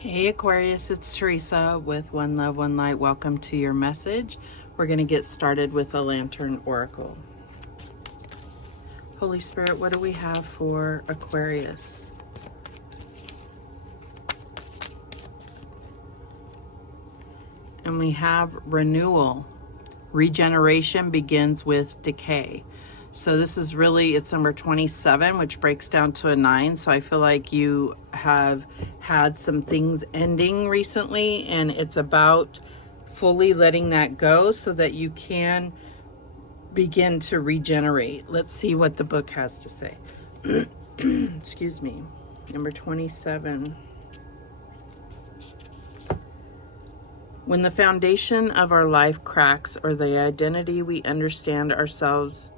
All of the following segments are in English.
Hey Aquarius, it's Teresa with One Love, One Light. Welcome to your message. We're going to get started with a Lantern Oracle. Holy Spirit, what do we have for Aquarius? And we have renewal. Regeneration begins with decay. So this is really, it's number 27, which breaks down to a 9. So I feel like you have had some things ending recently, and it's about fully letting that go so that you can begin to regenerate. Let's see what the book has to say. Excuse me. Number 27. When the foundation of our life cracks, or the identity we understand ourselves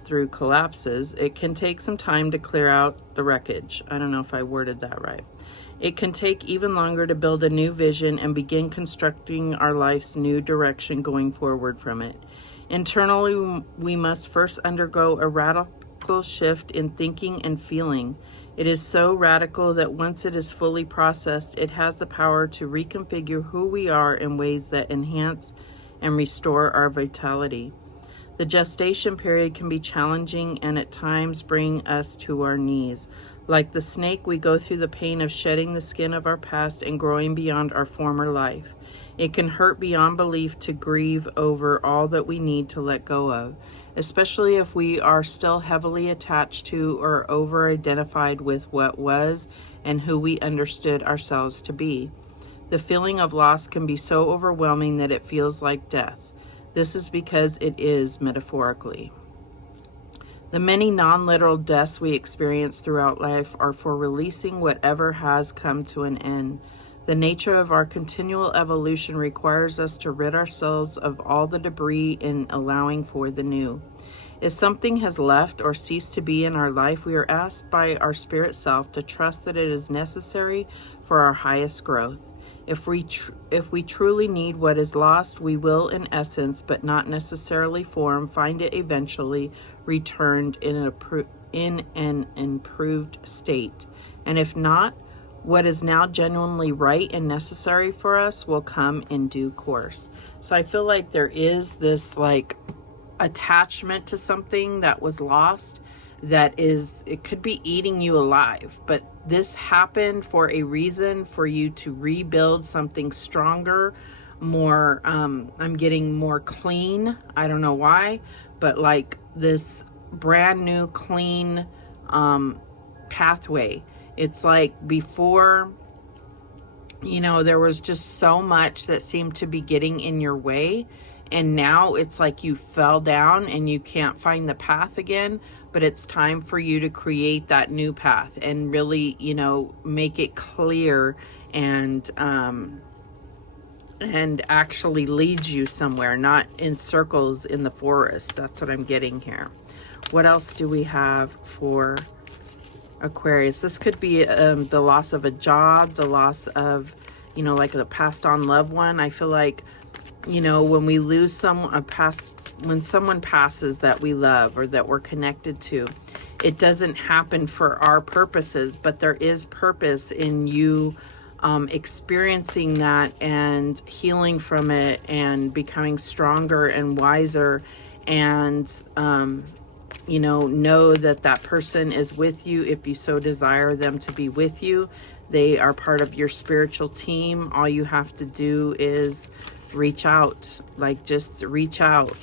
through collapses, it can take some time to clear out the wreckage. I don't know if I worded that right. It can take even longer to build a new vision and begin constructing our life's new direction going forward from it. Internally, we must first undergo a radical shift in thinking and feeling. It is so radical that once it is fully processed, it has the power to reconfigure who we are in ways that enhance and restore our vitality. The gestation period can be challenging and at times bring us to our knees. Like the snake, we go through the pain of shedding the skin of our past and growing beyond our former life. It can hurt beyond belief to grieve over all that we need to let go of, especially if we are still heavily attached to or over-identified with what was and who we understood ourselves to be. The feeling of loss can be so overwhelming that it feels like death. This is because it is metaphorically. The many non-literal deaths we experience throughout life are for releasing whatever has come to an end. The nature of our continual evolution requires us to rid ourselves of all the debris in allowing for the new. If something has left or ceased to be in our life, we are asked by our spirit self to trust that it is necessary for our highest growth. If we truly need what is lost, we will, in essence, but not necessarily form, find it eventually returned in an improved state. And if not, what is now genuinely right and necessary for us will come in due course. So I feel like there is this attachment to something that was lost that is, it could be eating you alive, but this happened for a reason, for you to rebuild something stronger, more, I'm getting more clean. I don't know why, but like this brand new clean pathway. It's like before, there was just so much that seemed to be getting in your way. And now it's like you fell down and you can't find the path again, but it's time for you to create that new path and really, make it clear and actually lead you somewhere, not in circles in the forest. That's what I'm getting here. What else do we have for Aquarius? This could be the loss of a job, the loss of, like the passed on loved one. I feel like, when we lose when someone passes that we love or that we're connected to, it doesn't happen for our purposes, but there is purpose in you experiencing that and healing from it and becoming stronger and wiser, and know that that person is with you if you so desire them to be with you. They are part of your spiritual team. All you have to do is reach out, just reach out,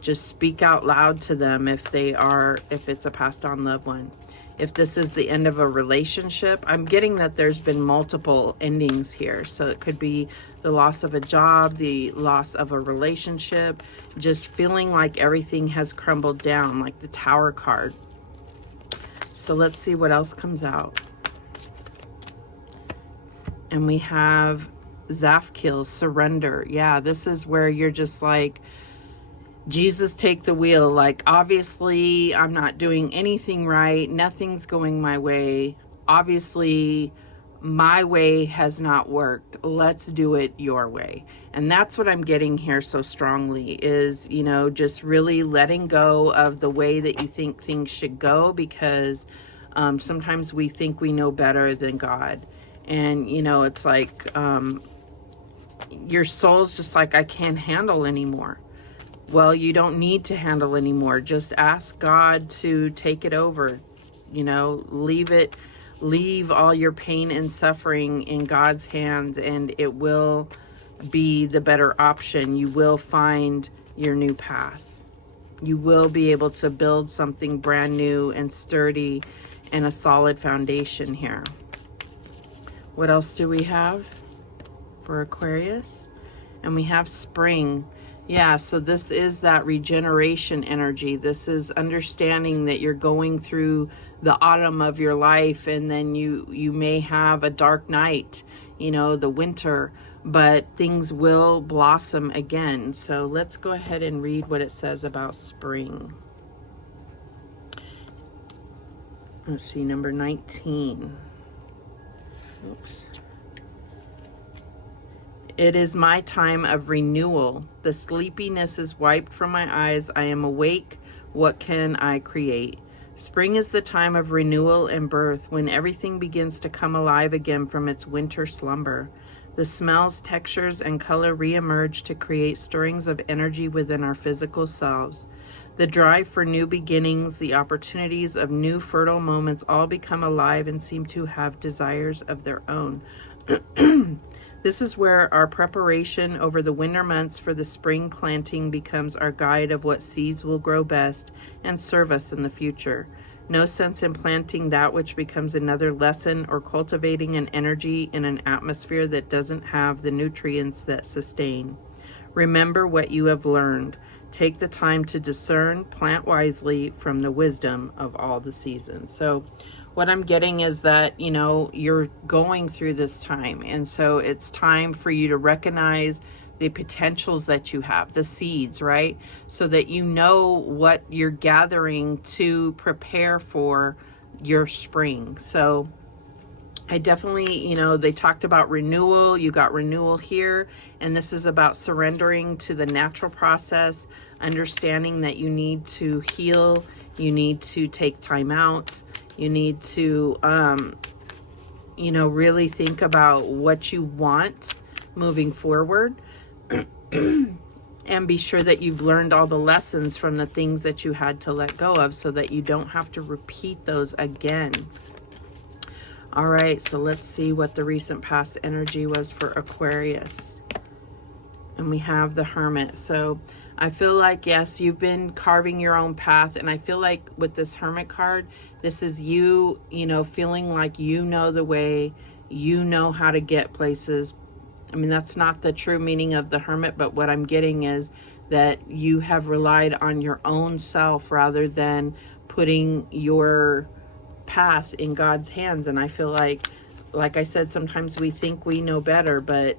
just speak out loud to them if it's a passed on loved one. If this is the end of a relationship, I'm getting that there's been multiple endings here. So it could be the loss of a job, the loss of a relationship, just feeling like everything has crumbled down, like the Tower card. So let's see what else comes out. And we have Zafkiel, surrender. Yeah, this is where you're just like, Jesus, take the wheel. Like, obviously, I'm not doing anything right. Nothing's going my way. Obviously, my way has not worked. Let's do it your way. And that's what I'm getting here so strongly is, just really letting go of the way that you think things should go, because Sometimes we think we know better than God. And, you know, it's like your soul's just like, I can't handle anymore. Well, you don't need to handle anymore. Just ask God to take it over. You know, leave all your pain and suffering in God's hands, and it will be the better option. You will find your new path. You will be able to build something brand new and sturdy and a solid foundation here. What else do we have for Aquarius? And we have spring. Yeah, so this is that regeneration energy. This is understanding that you're going through the autumn of your life, and then you may have a dark night, you know, the winter, but things will blossom again. So let's go ahead and read what it says about spring. Let's see, number 19. Oops. It is my time of renewal. The sleepiness is wiped from my eyes. I am awake. What can I create? Spring is the time of renewal and birth, when everything begins to come alive again from its winter slumber. The smells, textures, and color reemerge to create stirrings of energy within our physical selves. The drive for new beginnings, the opportunities of new fertile moments all become alive and seem to have desires of their own. This is where our preparation over the winter months for the spring planting becomes our guide of what seeds will grow best and serve us in the future. No sense in planting that which becomes another lesson, or cultivating an energy in an atmosphere that doesn't have the nutrients that sustain. Remember what you have learned. Take the time to discern, plant wisely from the wisdom of all the seasons. So what I'm getting is that, you know, you're going through this time. And so it's time for you to recognize the potentials that you have, the seeds, right? So that you know what you're gathering to prepare for your spring. So I definitely, you know, they talked about renewal. You got renewal here. And this is about surrendering to the natural process, understanding that you need to heal. You need to take time out. You need to, you know, really think about what you want moving forward. And be sure that you've learned all the lessons from the things that you had to let go of, so that you don't have to repeat those again. All right, so let's see what the recent past energy was for Aquarius. And we have the Hermit. So I feel like, yes, you've been carving your own path. And I feel like with this Hermit card, this is you, you know, feeling like you know the way, you know how to get places. I mean, that's not the true meaning of the Hermit, but what I'm getting is that you have relied on your own self rather than putting your path in God's hands. And I feel like I said, sometimes we think we know better, but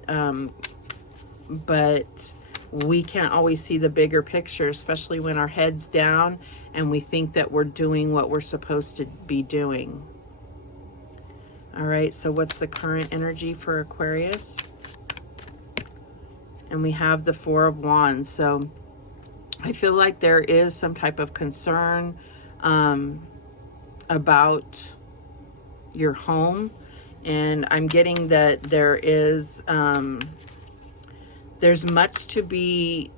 we can't always see the bigger picture, especially when our head's down and we think that we're doing what we're supposed to be doing. All right, so what's the current energy for Aquarius? And we have the Four of Wands. So I feel like there is some type of concern about your home. And I'm getting that there is, there's much to be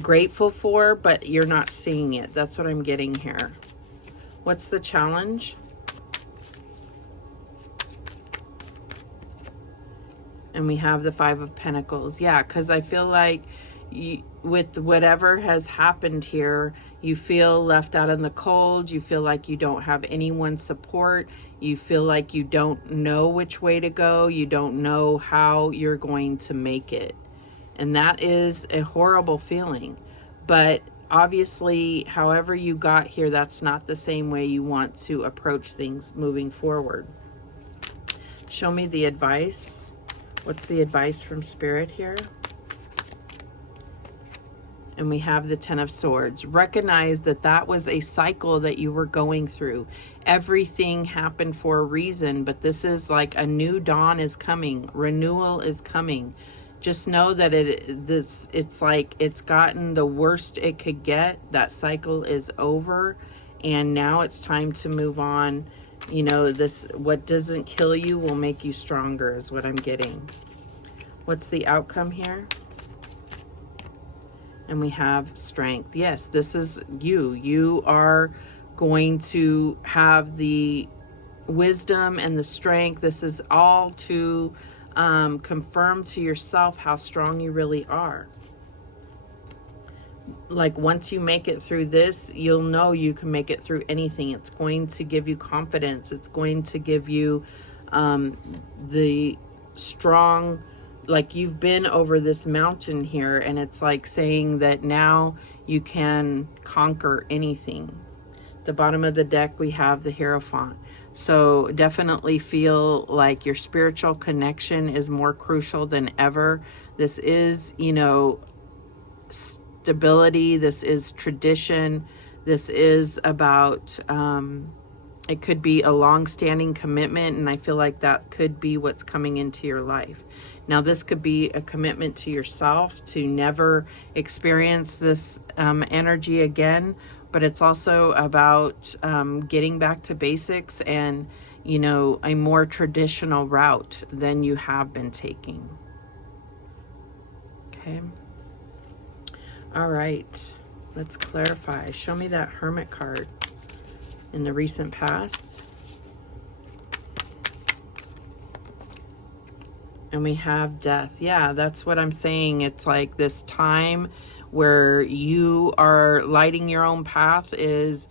grateful for, but you're not seeing it. That's what I'm getting here. What's the challenge? And we have the Five of Pentacles. Yeah, because I feel like with whatever has happened here, you feel left out in the cold. You feel like you don't have anyone's support. You feel like you don't know which way to go. You don't know how you're going to make it. And that is a horrible feeling. But obviously, however you got here, that's not the same way you want to approach things moving forward. Show me the advice. What's the advice from Spirit here? And we have the Ten of Swords. Recognize that that was a cycle that you were going through. Everything happened for a reason, but this is like a new dawn is coming. Renewal is coming. Just know that it's like it's gotten the worst it could get. That cycle is over, and now it's time to move on. You know, this, what doesn't kill you will make you stronger is what I'm getting. What's the outcome here? And we have strength. Yes, this is you. You are going to have the wisdom and the strength. This is all to confirm to yourself how strong you really are. Like, once you make it through this, you'll know you can make it through anything. It's going to give you confidence. It's going to give you the strong, like, you've been over this mountain here, and it's like saying that now you can conquer anything. The bottom of the deck, we have the Hierophant. So definitely feel like your spiritual connection is more crucial than ever. This is, you know, stability. This is tradition. This is about, it could be a long-standing commitment, and I feel like that could be what's coming into your life. Now, this could be a commitment to yourself to never experience this energy again, but it's also about getting back to basics and, you know, a more traditional route than you have been taking. Okay. All right. Let's clarify. Show me that Hermit card in the recent past. And we have Death. Yeah, that's what I'm saying. It's like this time where you are lighting your own path is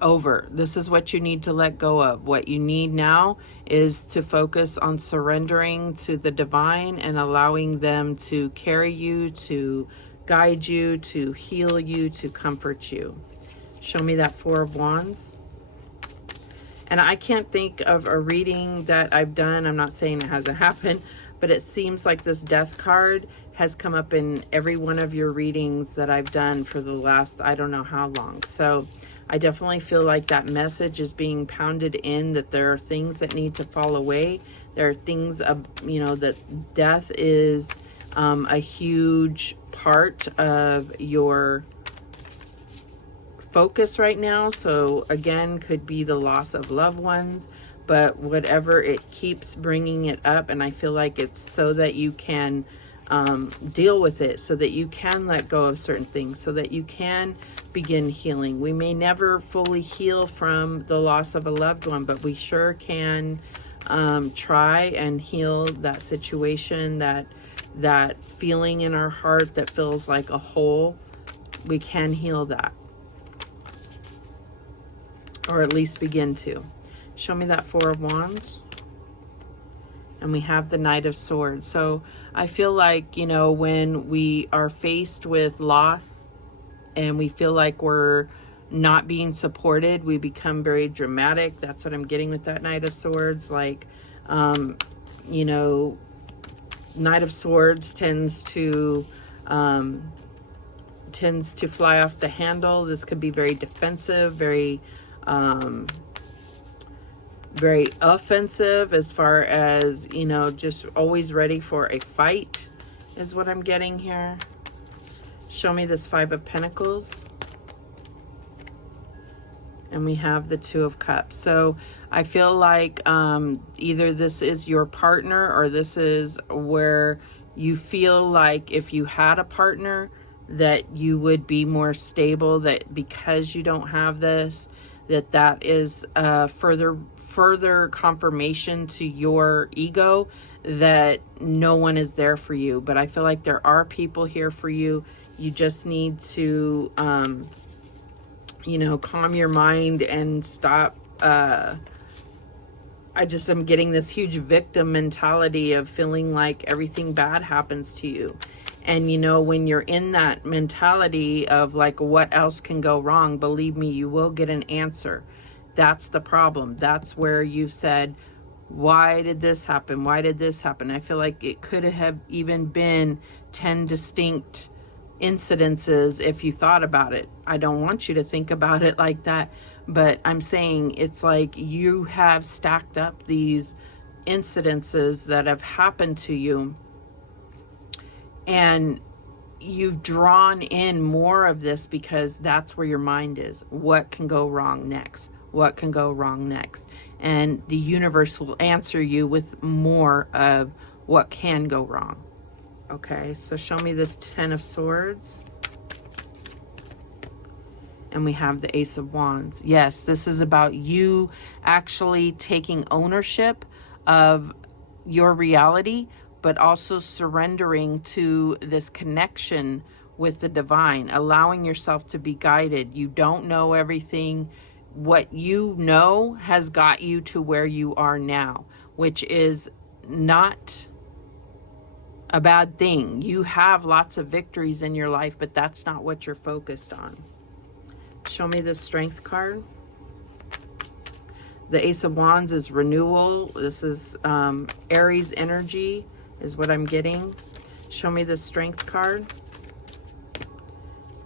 over. This is what you need to let go of. What you need now is to focus on surrendering to the divine and allowing them to carry you, to guide you, to heal you, to comfort you. Show me that Four of Wands. And I can't think of a reading that I've done. I'm not saying it hasn't happened, but it seems like this Death card has come up in every one of your readings that I've done for the last, I don't know how long. So I definitely feel like that message is being pounded in, that there are things that need to fall away. There are things, you know, that death is a huge part of your focus right now. So again, could be the loss of loved ones, but whatever, it keeps bringing it up. And I feel like it's so that you can deal with it, so that you can let go of certain things, so that you can begin healing. We may never fully heal from the loss of a loved one, but we sure can try and heal that situation, that feeling in our heart that feels like a hole. We can heal that, or at least begin to. Show me that Four of Wands. And we have the Knight of Swords. So I feel like, you know, when we are faced with loss and we feel like we're not being supported, we become very dramatic. That's what I'm getting with that Knight of Swords. Like, you know, Knight of Swords tends to fly off the handle. This could be very defensive, very offensive, as far as, you know, just always ready for a fight is what I'm getting here. Show me this Five of Pentacles. And we have the Two of Cups. So I feel like either this is your partner, or this is where you feel like if you had a partner that you would be more stable, that because you don't have this, that is further confirmation to your ego that no one is there for you. But I feel like there are people here for you. You just need to you know, calm your mind and stop. I'm getting this huge victim mentality of feeling like everything bad happens to you. And, you know, when you're in that mentality of like, what else can go wrong? Believe me, you will get an answer. That's the problem. That's where you said, why did this happen? Why did this happen? I feel like it could have even been 10 distinct incidences if you thought about it. I don't want you to think about it like that, but I'm saying it's like you have stacked up these incidences that have happened to you, and you've drawn in more of this because that's where your mind is. What can go wrong next? What can go wrong next? And the universe will answer you with more of what can go wrong. Okay, so show me this 10 of Swords. And we have the Ace of Wands. Yes, this is about you actually taking ownership of your reality, but also surrendering to this connection with the divine, allowing yourself to be guided. You don't know everything. What you know has got you to where you are now, which is not a bad thing. You have lots of victories in your life, but that's not what you're focused on. Show me the Strength card. The Ace of Wands is renewal. This is Aries energy is what I'm getting. Show me the Strength card.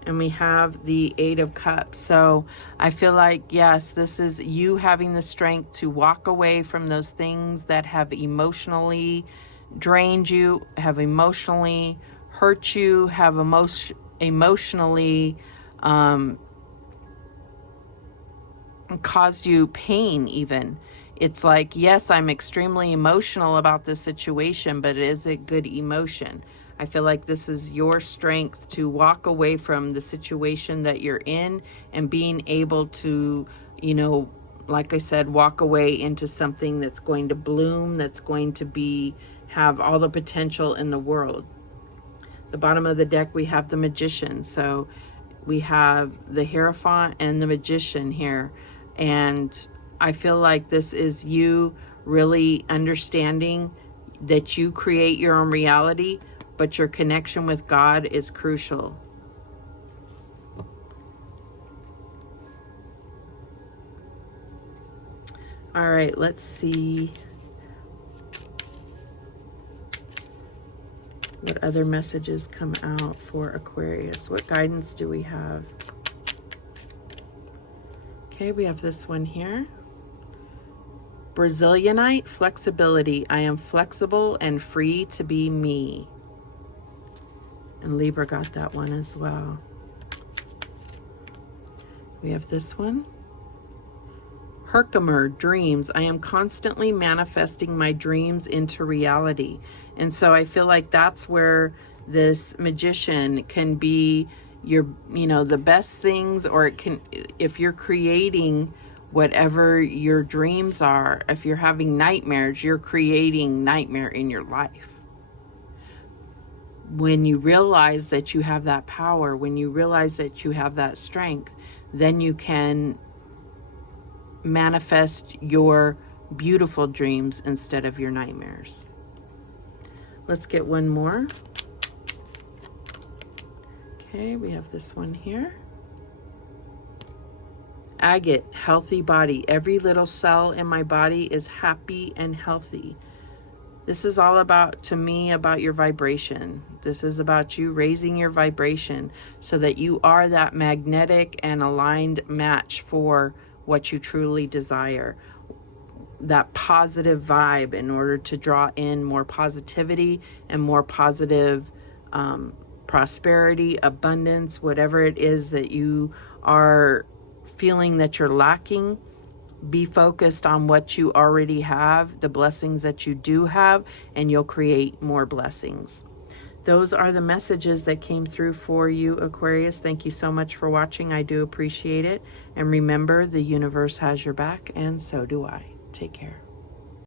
And we have the Eight of Cups. So I feel like, yes, this is you having the strength to walk away from those things that have emotionally drained you, have emotionally hurt you, have emotionally caused you pain even. It's like, yes, I'm extremely emotional about this situation, but is it good emotion? I feel like this is your strength to walk away from the situation that you're in and being able to, you know, like I said, walk away into something that's going to bloom, that's going to have all the potential in the world. The bottom of the deck, we have the Magician. So we have the Hierophant and the Magician here. And I feel like this is you really understanding that you create your own reality, but your connection with God is crucial. All right, let's see what other messages come out for Aquarius. What guidance do we have? Okay, we have this one here. Brazilianite, flexibility. I am flexible and free to be me. And Libra got that one as well. We have this one. Herkimer, dreams. I am constantly manifesting my dreams into reality. And so I feel like that's where this Magician can be your, you know, the best things, or it can, if you're creating whatever your dreams are, if you're having nightmares, you're creating nightmare in your life. When you realize that you have that power, when you realize that you have that strength, then you can manifest your beautiful dreams instead of your nightmares. Let's get one more. Okay, we have this one here. Agate, healthy body. Every little cell in my body is happy and healthy. This is all about, to me, about your vibration. This is about you raising your vibration so that you are that magnetic and aligned match for what you truly desire. That positive vibe in order to draw in more positivity and more positive prosperity, abundance, whatever it is that you are feeling that you're lacking. Be focused on what you already have, the blessings that you do have, and you'll create more blessings. Those are the messages that came through for you, Aquarius. Thank you so much for watching. I do appreciate it. And remember, the universe has your back, and so do I. Take care.